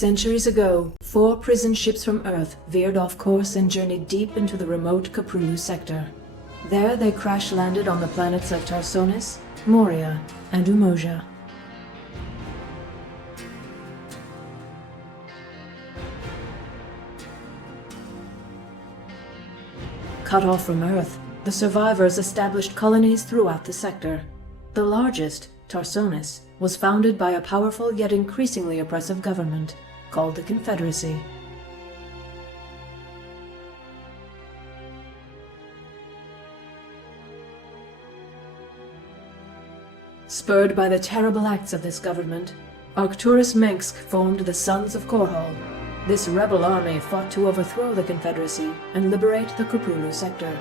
Centuries ago, 4 prison ships from Earth veered off course and journeyed deep into the remote Caprulu sector. There they crash-landed on the planets of Tarsonis, Moria, and Umoja. Cut off from Earth, the survivors established colonies throughout the sector. The largest, Tarsonis, was founded by a powerful yet increasingly oppressive government called the Confederacy. Spurred by the terrible acts of this government, Arcturus Mengsk formed the Sons of Korhal. This rebel army fought to overthrow the Confederacy and liberate the Caprulu sector.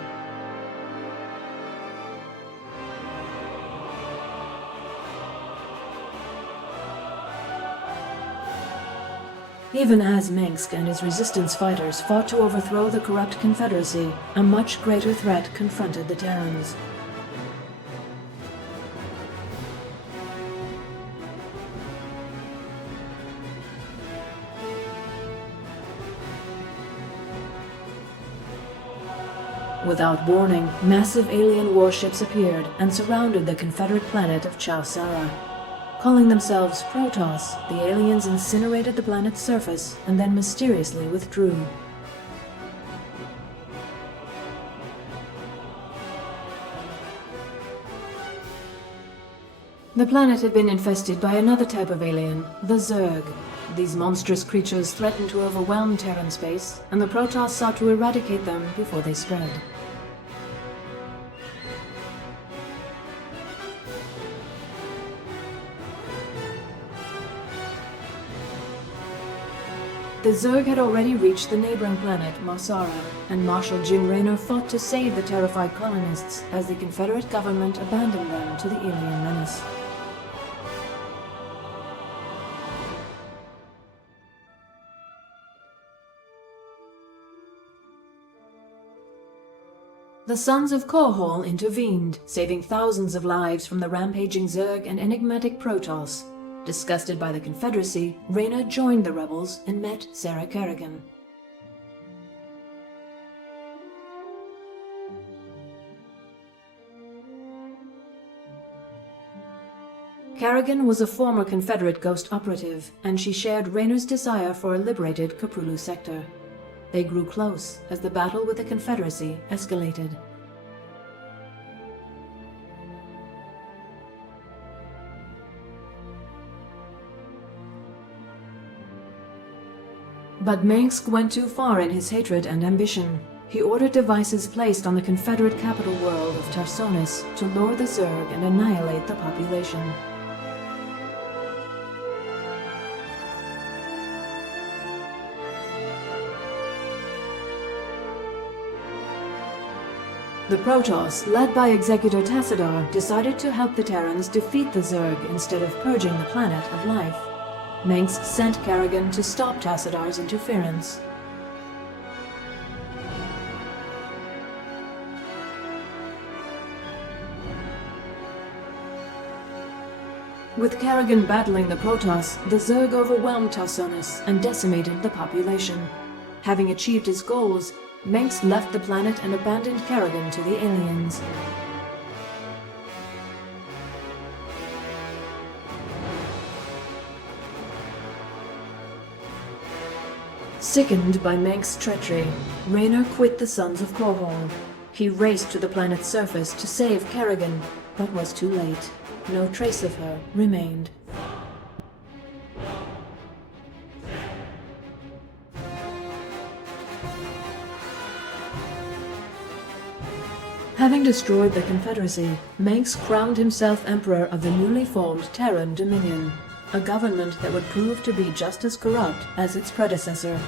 Even as Mengsk and his resistance fighters fought to overthrow the corrupt Confederacy, a much greater threat confronted the Terrans. Without warning, massive alien warships appeared and surrounded the Confederate planet of Chowsara. Calling themselves Protoss, the aliens incinerated the planet's surface and then mysteriously withdrew. The planet had been infested by another type of alien, the Zerg. These monstrous creatures threatened to overwhelm Terran space, and the Protoss sought to eradicate them before they spread. The Zerg had already reached the neighboring planet, Marsara, and Marshal Jim Raynor fought to save the terrified colonists as the Confederate government abandoned them to the alien menace. The Sons of Korhal intervened, saving thousands of lives from the rampaging Zerg and enigmatic Protoss. Disgusted by the Confederacy, Raynor joined the rebels and met Sarah Kerrigan. Kerrigan was a former Confederate Ghost operative, and she shared Raynor's desire for a liberated Caprulu sector. They grew close as the battle with the Confederacy escalated. But Mengsk went too far in his hatred and ambition. He ordered devices placed on the Confederate capital world of Tarsonis to lure the Zerg and annihilate the population. The Protoss, led by Executor Tassadar, decided to help the Terrans defeat the Zerg instead of purging the planet of life. Mengsk sent Kerrigan to stop Tassadar's interference. With Kerrigan battling the Protoss, the Zerg overwhelmed Tarsonis and decimated the population. Having achieved his goals, Mengsk left the planet and abandoned Kerrigan to the aliens. Sickened by Mengsk's treachery, Raynor quit the Sons of Korhal. He raced to the planet's surface to save Kerrigan, but was too late. No trace of her remained. Having destroyed the Confederacy, Mengsk crowned himself Emperor of the newly formed Terran Dominion, a government that would prove to be just as corrupt as its predecessor.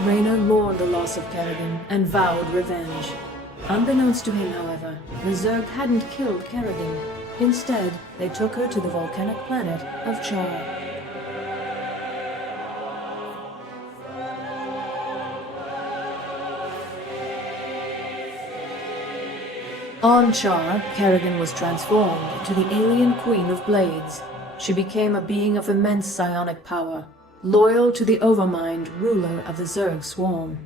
Raynor mourned the loss of Kerrigan and vowed revenge. Unbeknownst to him, however, the Zerg hadn't killed Kerrigan. Instead, they took her to the volcanic planet of Char. On Char, Kerrigan was transformed to the alien Queen of Blades. She became a being of immense psionic power, loyal to the Overmind, ruler of the Zerg Swarm.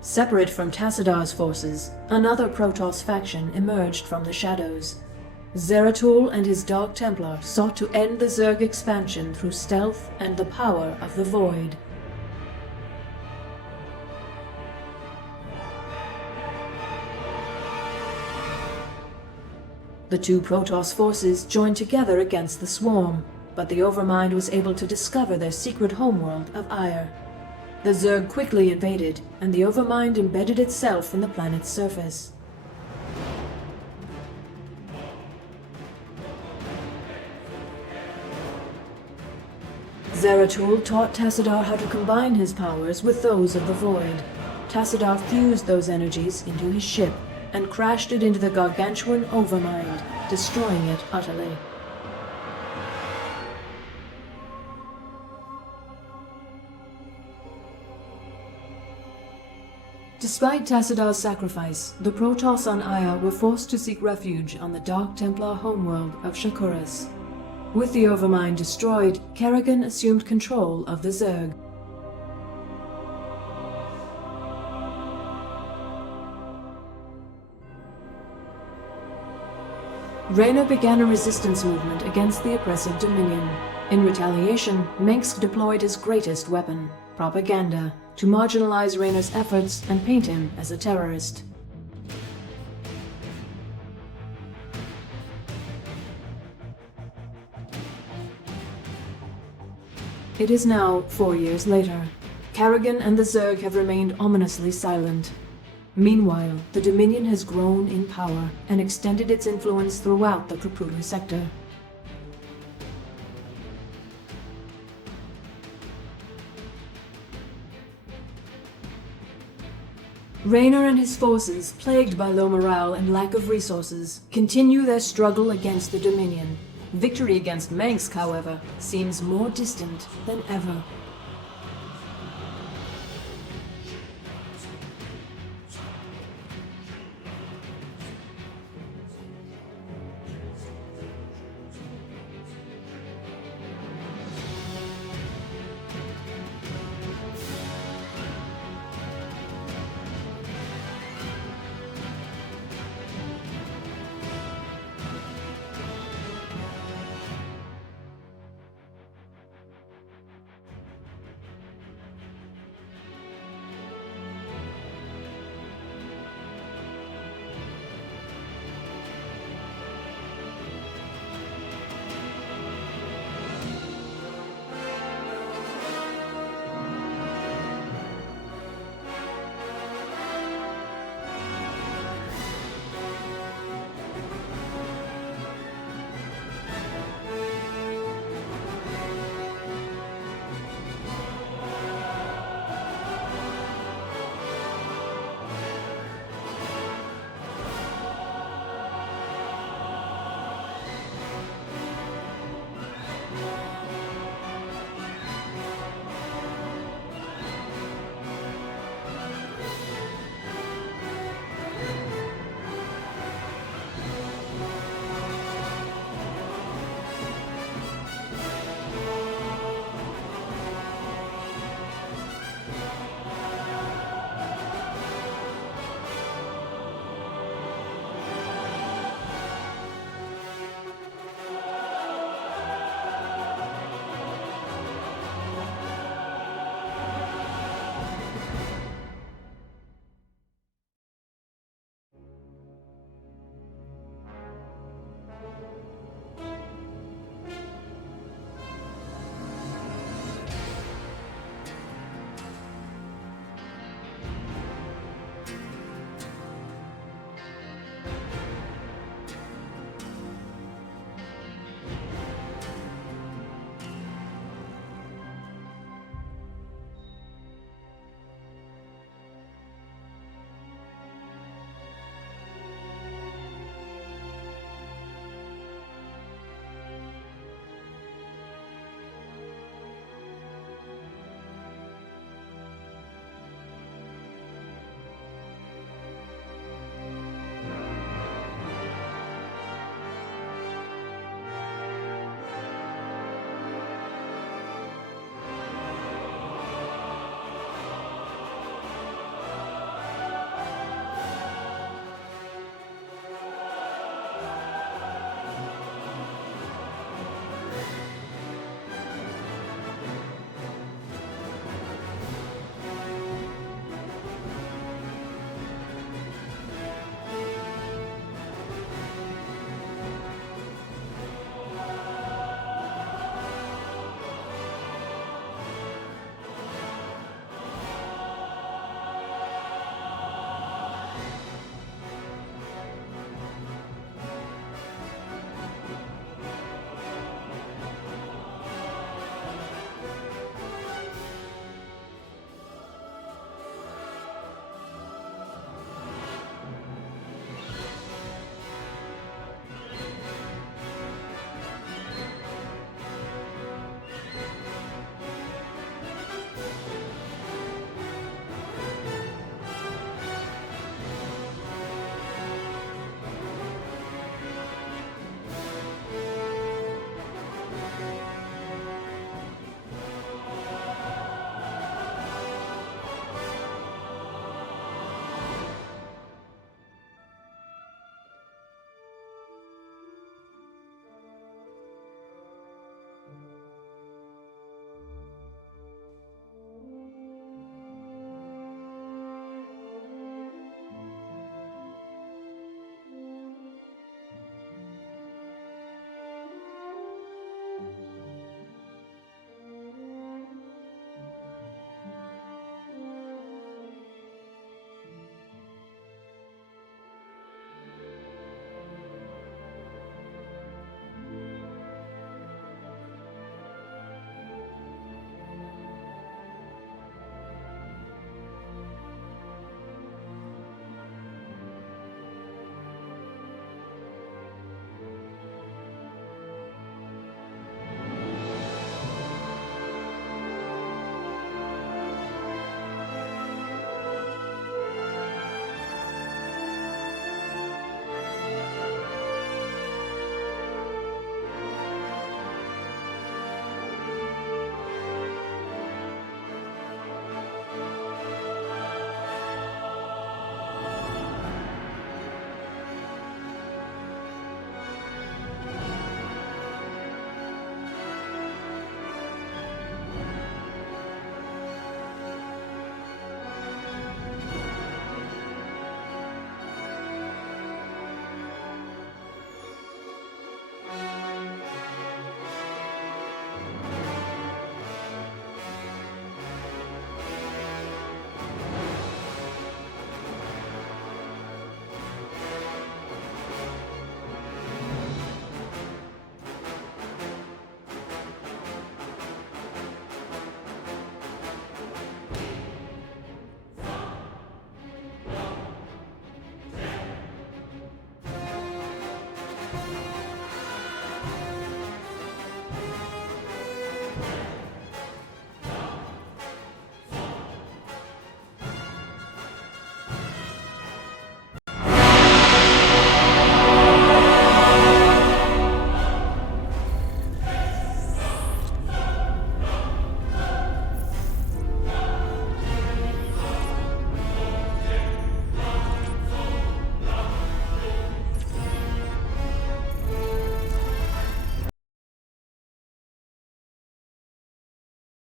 Separate from Tassadar's forces, another Protoss faction emerged from the shadows. Zeratul and his Dark Templar sought to end the Zerg expansion through stealth and the power of the Void. The two Protoss forces joined together against the Swarm, but the Overmind was able to discover their secret homeworld of Ire. The Zerg quickly invaded, and the Overmind embedded itself in the planet's surface. Zeratul taught Tassadar how to combine his powers with those of the Void. Tassadar fused those energies into his ship, and crashed it into the gargantuan Overmind, destroying it utterly. Despite Tassadar's sacrifice, the Protoss on Aya were forced to seek refuge on the Dark Templar homeworld of Shakuras. With the Overmind destroyed, Kerrigan assumed control of the Zerg. Raynor began a resistance movement against the oppressive Dominion. In retaliation, Mengsk deployed his greatest weapon, propaganda, to marginalize Raynor's efforts and paint him as a terrorist. It is now 4 years later. Kerrigan and the Zerg have remained ominously silent. Meanwhile, the Dominion has grown in power and extended its influence throughout the Krapulu sector. Raynor and his forces, plagued by low morale and lack of resources, continue their struggle against the Dominion. Victory against Mengsk, however, seems more distant than ever.